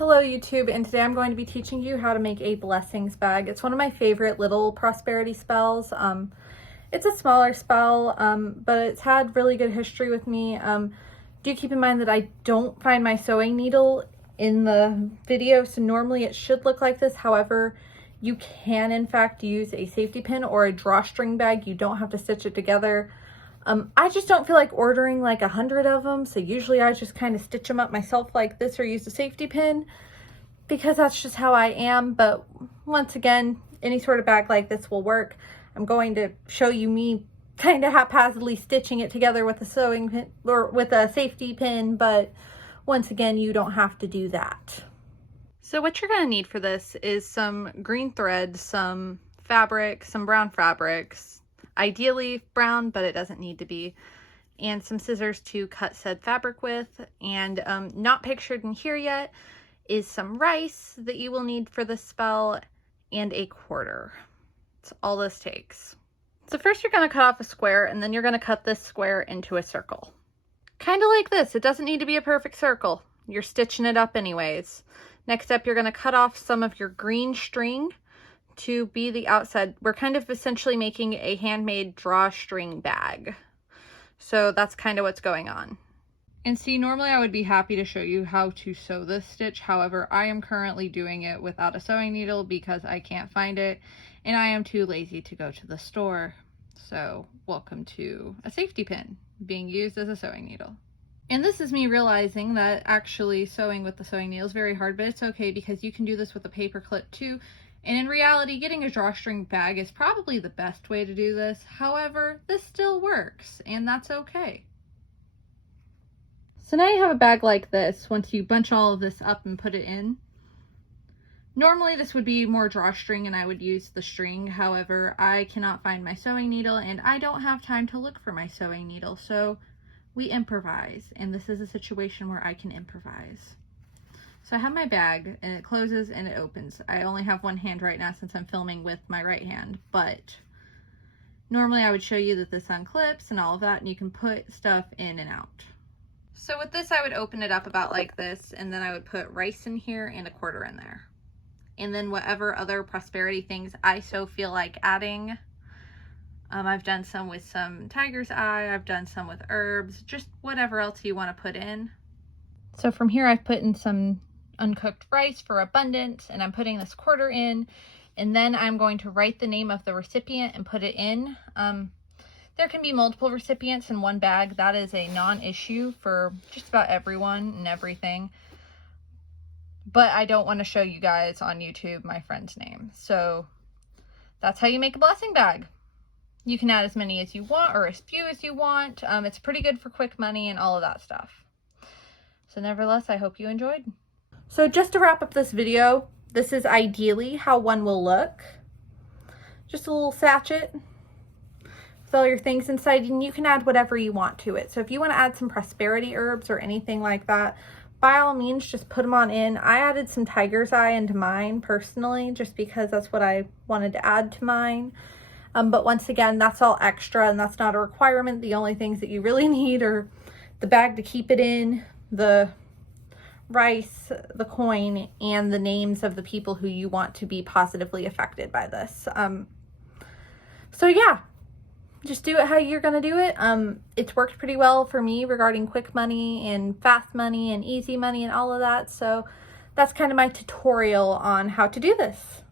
Hello YouTube, and today I'm going to be teaching you how to make a blessings bag. It's one of my favorite little prosperity spells. It's a smaller spell, but it's had really good history with me. Do keep in mind that I don't find my sewing needle in the video, so normally it should look like this. However, you can in fact use a safety pin or a drawstring bag. You don't have to stitch it together. I just don't feel like ordering like 100 of them, so usually I just kind of stitch them up myself like this or use a safety pin because that's just how I am. But once again, any sort of bag like this will work. I'm going to show you me kind of haphazardly stitching it together with a sewing pin or with a safety pin, but once again, you don't have to do that. So what you're going to need for this is some green thread, some fabric, some brown fabrics, ideally brown, but it doesn't need to be, and some scissors to cut said fabric with. And not pictured in here yet is some rice that you will need for this spell, and a quarter. That's all this takes. So first you're going to cut off a square, and then you're going to cut this square into a circle. Kind of like this. It doesn't need to be a perfect circle. You're stitching it up anyways. Next up, you're going to cut off some of your green string to be the outside. We're kind of essentially making a handmade drawstring bag. So that's kind of what's going on. And see, normally I would be happy to show you how to sew this stitch. However, I am currently doing it without a sewing needle because I can't find it and I am too lazy to go to the store. So welcome to a safety pin being used as a sewing needle. And this is me realizing that actually sewing with the sewing needle is very hard, but it's okay because you can do this with a paper clip too. And in reality, getting a drawstring bag is probably the best way to do this. However, this still works, and that's okay. So now you have a bag like this once you bunch all of this up and put it in. Normally this would be more drawstring and I would use the string. However, I cannot find my sewing needle and I don't have time to look for my sewing needle. So we improvise, and this is a situation where I can improvise. So I have my bag and it closes and it opens. I only have one hand right now since I'm filming with my right hand, but normally I would show you that this unclips and all of that, and you can put stuff in and out. So with this, I would open it up about like this, and then I would put rice in here and a quarter in there. And then whatever other prosperity things I so feel like adding. I've done some with some tiger's eye, I've done some with herbs, just whatever else you want to put in. So from here I've put in some uncooked rice for abundance, and I'm putting this quarter in, and then I'm going to write the name of the recipient and put it in. There can be multiple recipients in one bag. That is a non-issue for just about everyone and everything, but I don't want to show you guys on YouTube my friend's name. So that's how you make a blessing bag. You can add as many as you want or as few as you want. It's pretty good for quick money and all of that stuff. So nevertheless, I hope you enjoyed. So just to wrap up this video, this is ideally how one will look. Just a little sachet with all your things inside, and you can add whatever you want to it. So if you want to add some prosperity herbs or anything like that, by all means, just put them on in. I added some tiger's eye into mine personally, just because that's what I wanted to add to mine. But once again, that's all extra and that's not a requirement. The only things that you really need are the bag to keep it in, the rice, the coin, and the names of the people who you want to be positively affected by this. So yeah, just do it how you're going to do it. It's worked pretty well for me regarding quick money and fast money and easy money and all of that. So that's kind of my tutorial on how to do this.